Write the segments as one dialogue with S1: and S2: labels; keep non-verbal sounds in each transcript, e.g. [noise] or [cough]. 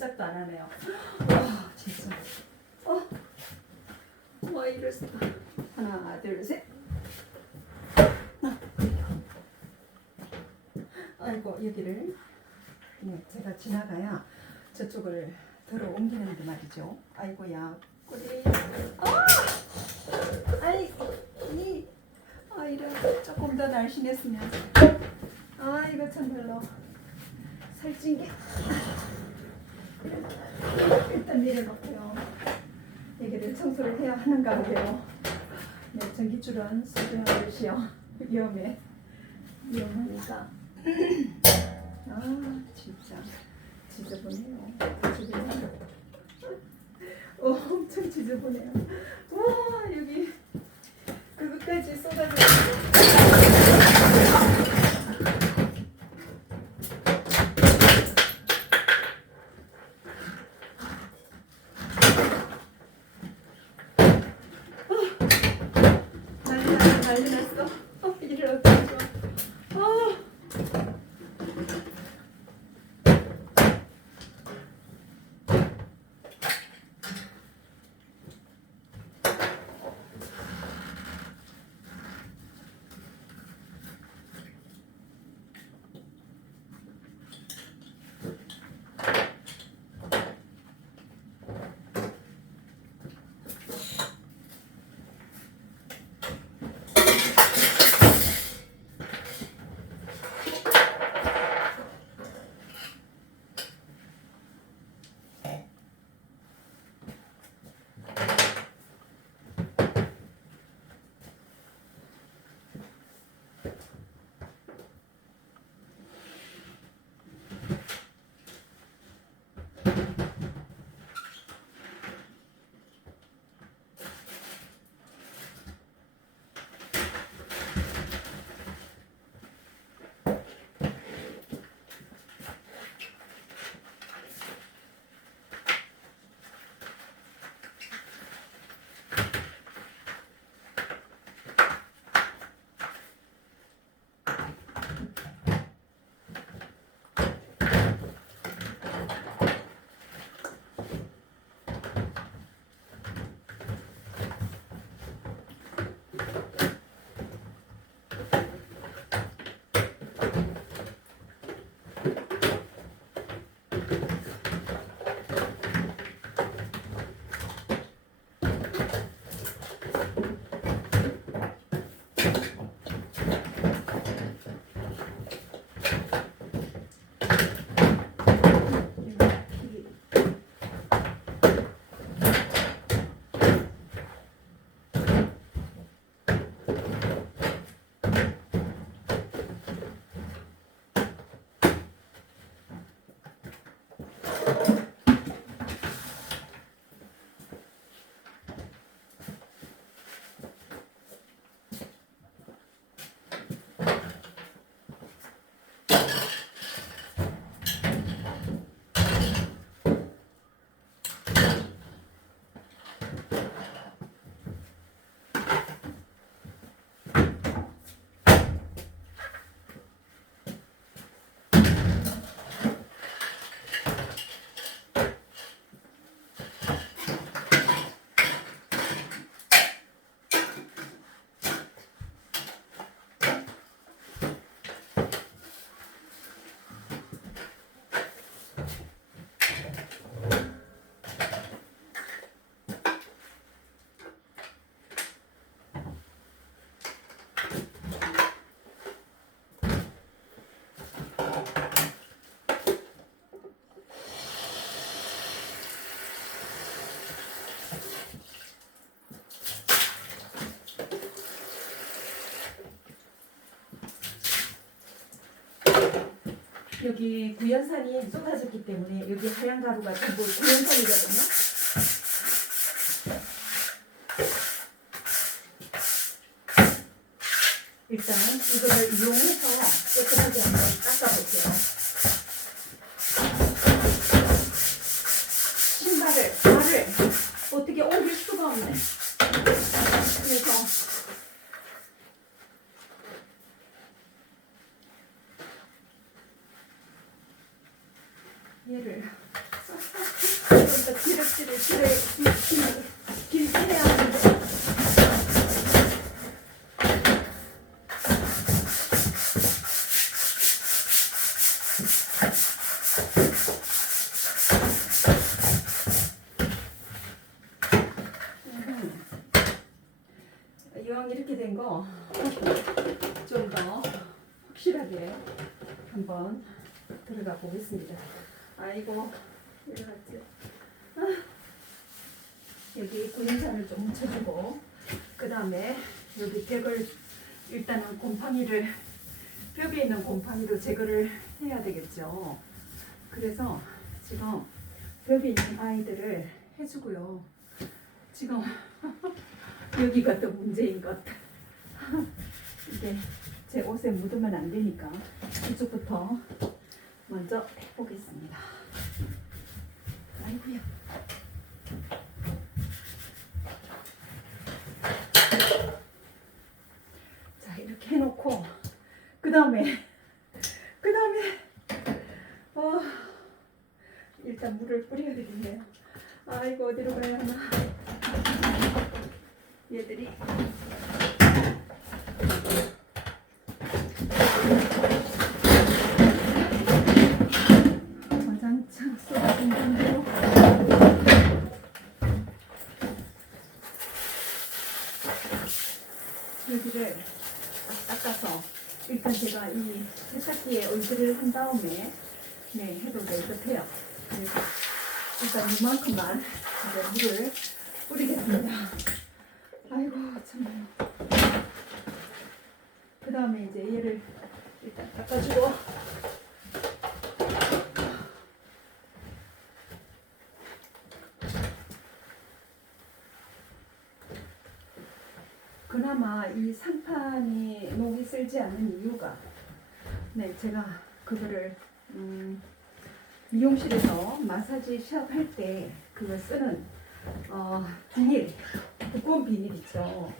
S1: 꼼짝도 안 하네요. 와 진짜. 어. 와 이럴 수가. 하나 둘 셋. 아. 아이고 여기를 네, 제가 지나가야 저쪽을 들어 옮기는데 말이죠. 아이고야 꼬리. 아! 아이 이. 아 이런 조금 더 날씬했으면. 아 이거 참 별로. 살찐 게. 일단 내려놓고요. 여기를 청소를 해야 하는가 보요. 네, 전기줄은 소중하듯이요. 위험해. 위험하니까. 아, 진짜. 지저분해요. 지저분해요. 어, 엄청 지저분해요. 와, 여기 그것까지 쏟아져. 난리 났어, [laughs] 난리 났어. Thank you. 여기 구연산이 쏟아졌기 때문에 여기 하얀 가루가 전부 구연산이거든요. 일단 이거를 이용해서 깨끗하게 한번 닦아볼게요. 신발을, 발을 어떻게 옮길 수가 없네. 그래서 얘를 길을 길, 길 해야 하는데. 음. 이왕 이렇게 된 거 좀 더 확실하게 한번 들어가 보겠습니다. 아이고 일어났지. 아, 여기 구연산을 좀 묻혀주고 그 다음에 여기 벽을 일단은 곰팡이를 벽에 있는 곰팡이도 제거를 해야 되겠죠. 그래서 지금 벽에 있는 아이들을 해주고요. 지금 [laughs] 여기가 또 문제인 것. [laughs] 이게 제 옷에 묻으면 안 되니까 이쪽부터 먼저 해보겠습니다. 아이고야. 자 이렇게 해놓고 그 다음에 그 다음에 어, 일단 물을 뿌려야 되겠네요. 아이고 어디로 가야 하나. 얘들이 화장창 쏟아진 정도로 여기를 닦아서 일단 제가 이 세탁기에 얼굴을 한 다음에 네 해도 될 듯 해요. 그래서 일단 이만큼만 이제 물을 뿌리겠습니다. 아이고 참아요. 그 다음에 이제 얘를 일단 닦아주고 그나마 이 상판이 목이 쓸지 않는 이유가 네 제가 그거를 음, 미용실에서 마사지 샵 할 때 그거 쓰는 어, 비닐 두꺼운 비닐 있죠.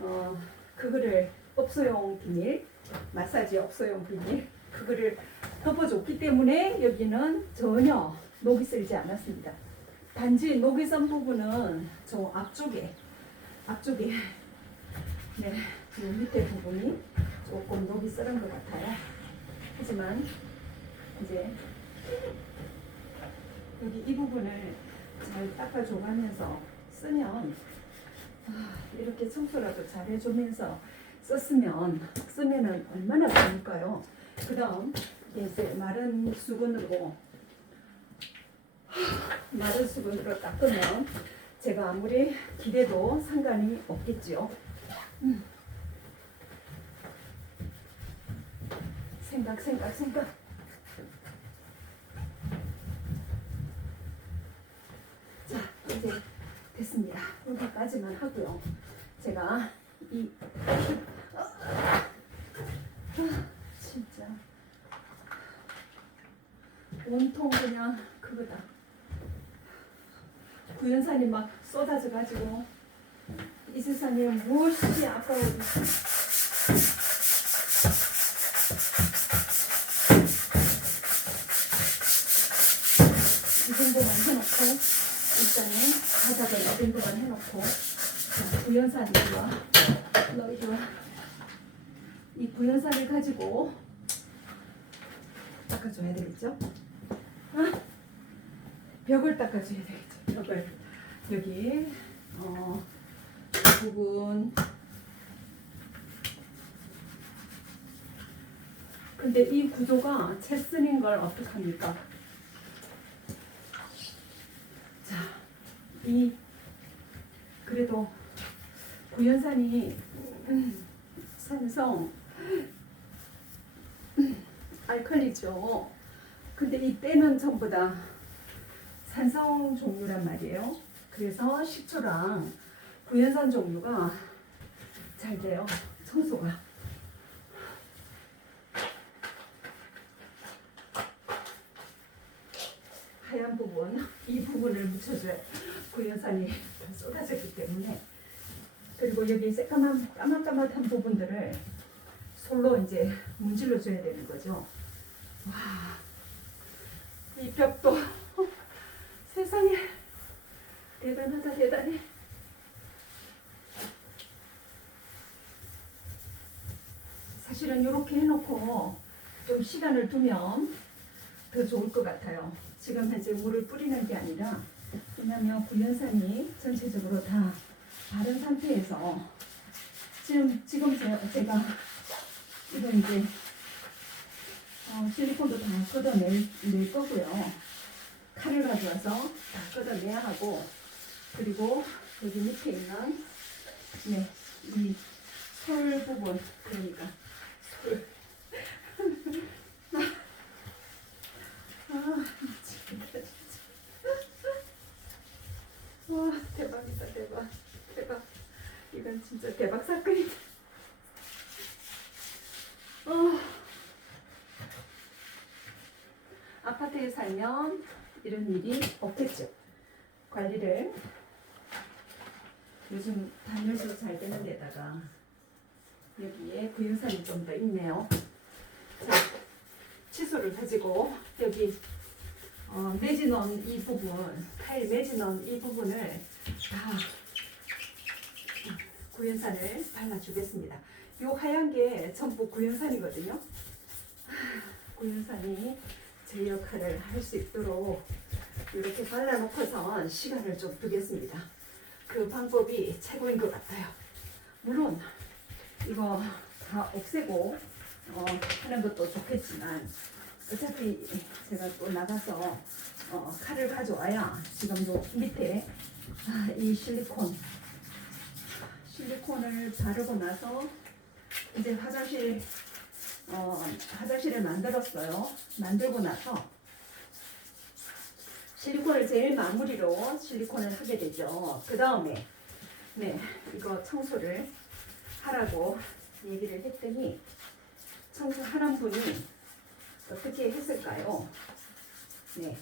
S1: 어, 그거를 업소용 비닐 마사지 업소용 비닐 그거를 덮어줬기 때문에 여기는 전혀 녹이 쓸지 않았습니다. 단지 녹이 쓴 부분은 저 앞쪽에 앞쪽에 네, 이 밑에 부분이 조금 녹이 쓰는 것 같아요. 하지만 이제 여기 이 부분을 잘 닦아줘가면서 쓰면 아, 이렇게 청소라도 잘 해주면서 썼으면 쓰면은 얼마나 좋을까요? 그 다음 이제 마른 수건으로 마른 수건으로 닦으면 제가 아무리 기대도 상관이 없겠지요. 음. 생각 생각 생각. 자 이제 됐습니다. 여기까지만 하고요. 제가 이 아, 진짜. 온통 그냥 그거다. 구연산이 막 쏟아져 가지고 이 세상에 무엇이 아까워도 이 정도만 해놓고 일단은 바닥을 이 정도만 해놓고 자, 구연산 이리 와. 너 이리 와. 이 구연산을 가지고 닦아줘야 되겠죠? 아? 벽을 닦아줘야 되겠죠? 벽을 여기 어, 부분 근데 이 구조가 채쓰는 걸 어떡합니까? 자, 이 그래도 구연산이 음, 산성 음, 알칼리죠. 근데 이 때는 전부 다 산성 종류란 말이에요. 그래서 식초랑 구연산 종류가 잘 돼요. 청소가. 하얀 부분, 이 부분을 묻혀줘야 구연산이 다 쏟아졌기 때문에 그리고 여기 새까만 까맣까맣한 부분들을 솔로 이제 문질러 줘야 되는 거죠. 와, 이 벽도 [laughs] 세상에 대단하다 대단해. 사 실은 이렇게 해놓고 좀 시간을 두면 더 좋을 것 같아요. 지금 현재 물을 뿌리는 게 아니라 왜냐하면 구연산이 전체적으로 다 바른 상태에서 지금 지금 제- 제가 이거 이제 어, 실리콘도 다 걷어낼 낼 거고요. 칼을 가져와서 다 걷어내야 하고 그리고 여기 밑에 있는 네, 이 솔 부분 그러니까 솔. 아, 미치겠다 진짜. 와 대박이다 대박 대박 이건 진짜 대박 사건이다. 어. 아파트에 살면 이런 일이 없겠죠. 관리를 요즘 단열수 잘 되는 데다가 여기에 구연산이 좀 더 있네요. 자, 칫솔을 가지고 여기 어, 넣은 이 부분, 타일 넣은 이 부분을 다 구연산을 발라주겠습니다. 요 하얀 게 전부 구연산이거든요. 구연산이 제 역할을 할 수 있도록 이렇게 발라놓고선 시간을 좀 두겠습니다. 그 방법이 최고인 것 같아요. 물론 이거 다 없애고 어, 하는 것도 좋겠지만 어차피 제가 또 나가서 어, 칼을 가져와야 지금 요 밑에 아, 이 실리콘 실리콘을 바르고 나서 이제 화장실 어, 화장실을 만들었어요. 만들고 나서 실리콘을 제일 마무리로 실리콘을 하게 되죠. 그 다음에 네 이거 청소를 하라고 얘기를 했더니 청소 하는 분이 어떻게 했을까요? 네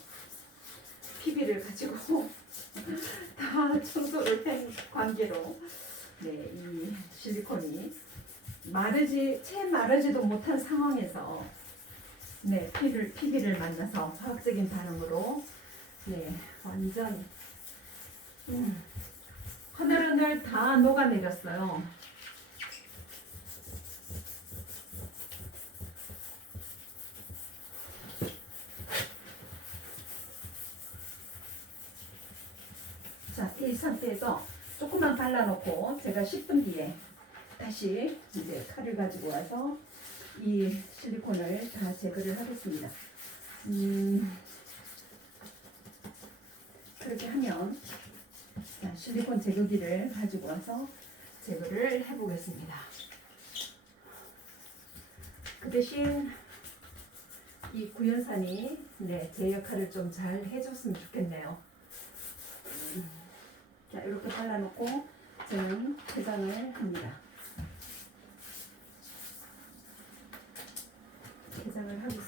S1: PB를 가지고 [laughs] 다 청소를 한 관계로 네 이 실리콘이 마르지 채 마르지도 못한 상황에서 네 피를 피비를 만나서 화학적인 반응으로 네 완전 음, 하늘하늘 다 녹아내렸어요. 자, 이 상태에서 발라놓고 제가 10분 뒤에 다시 이제 칼을 가지고 와서 이 실리콘을 다 제거를 하겠습니다. 음, 그렇게 하면 자, 실리콘 제거기를 가지고 와서 제거를 해보겠습니다. 그 대신 이 구연산이 네, 제 역할을 좀 잘 해줬으면 좋겠네요. 음, 자, 이렇게 발라놓고 저는 포장을 합니다. 포장을 하고 있습니다.